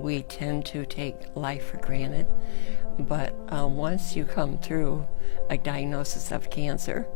We tend to take life for granted, but once you come through a diagnosis of cancer,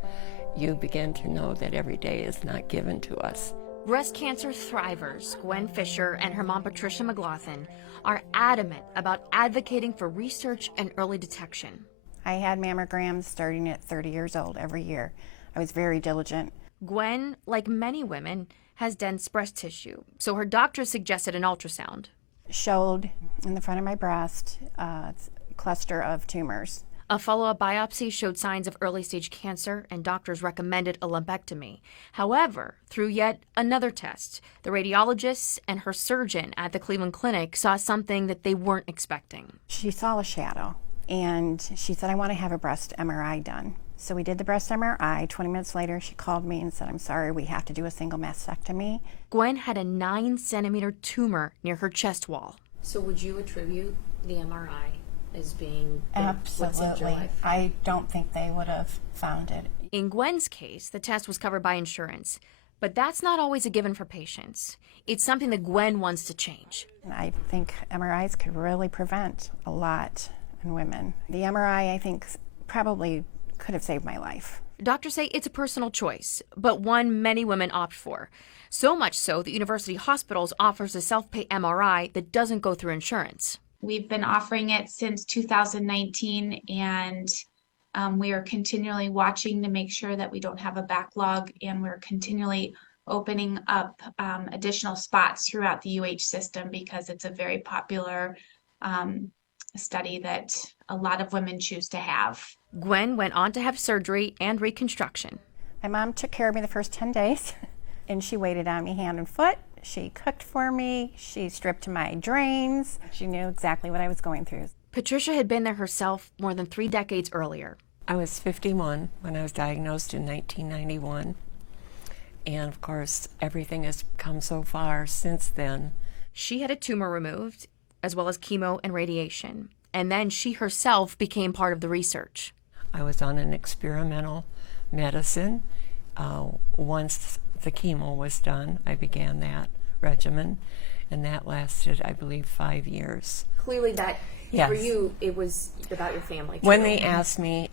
you begin to know that every day is not given to us. Breast cancer thrivers Gwen Fisher and her mom Patricia McLaughlin are adamant about advocating for research and early detection. I had mammograms starting at 30 years old every year. I was very diligent. Gwen, like many women, has dense breast tissue, so her doctor suggested an ultrasound. Showed in the front of my breast a cluster of tumors. A follow-up biopsy showed signs of early-stage cancer, and doctors recommended a lumpectomy. However, through yet another test, the radiologists and her surgeon at the Cleveland Clinic saw something that they weren't expecting. She saw a shadow, and she said, I want to have a breast MRI done. So we did the breast MRI. 20 minutes later, she called me and said, I'm sorry, we have to do a single mastectomy. Gwen had a 9-centimeter tumor near her chest wall. So would you attribute the MRI as being what saved your Absolutely. life? I don't think they would have found it. In Gwen's case, the test was covered by insurance, but that's not always a given for patients. It's something that Gwen wants to change. I think MRIs could really prevent a lot in women. The MRI, I think, probably could have saved my life. Doctors say it's a personal choice, but one many women opt for. So much so that University Hospitals offers a self-pay MRI that doesn't go through insurance. We've been offering it since 2019, and we are continually watching to make sure that we don't have a backlog, and we're continually opening up additional spots throughout the UH system because it's a very popular study that a lot of women choose to have. Gwen went on to have surgery and reconstruction. My mom took care of me the first 10 days, and she waited on me hand and foot. She cooked for me. She stripped my drains. She knew exactly what I was going through. Patricia had been there herself more than 3 decades earlier. I was 51 when I was diagnosed in 1991, and of course everything has come so far since then. She had a tumor removed, as well as chemo and radiation, and then she herself became part of the research. I was on an experimental medicine. Once the chemo was done, I began that regimen, and that lasted, I believe, 5 years. Clearly that, Yes. for you, it was about your family. Too. When they asked me,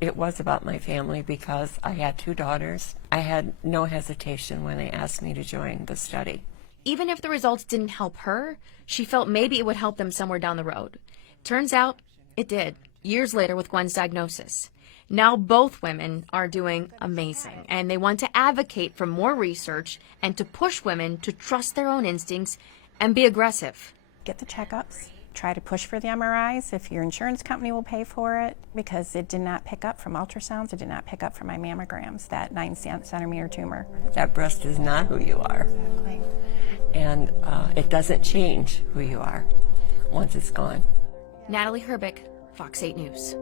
it was about my family because I had 2 daughters. I had no hesitation when they asked me to join the study. Even if the results didn't help her, she felt maybe it would help them somewhere down the road. Turns out, it did, years later with Gwen's diagnosis. Now both women are doing amazing, and they want to advocate for more research and to push women to trust their own instincts and be aggressive. Get the checkups. Try to push for the MRIs if your insurance company will pay for it, because it did not pick up from ultrasounds. It did not pick up from my mammograms, that 9-centimeter tumor. That breast is not who you are. Exactly. And it doesn't change who you are once it's gone. Natalie Herbick, Fox 8 News.